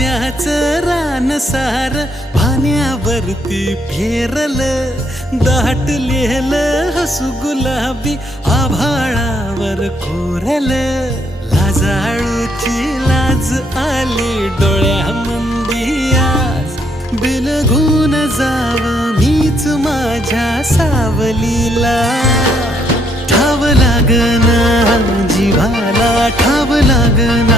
काव्याच रानसार पाण्यावरती फेरलं, दाटलेलं हसू गुलाबी आभाळावर कोरलं. लाजाळूची लाज आली डोळ्यामंदी आज, बिलगून जाव मीच माझ्या सावलीला. ठाव लागना जीवाला, ठाव लागना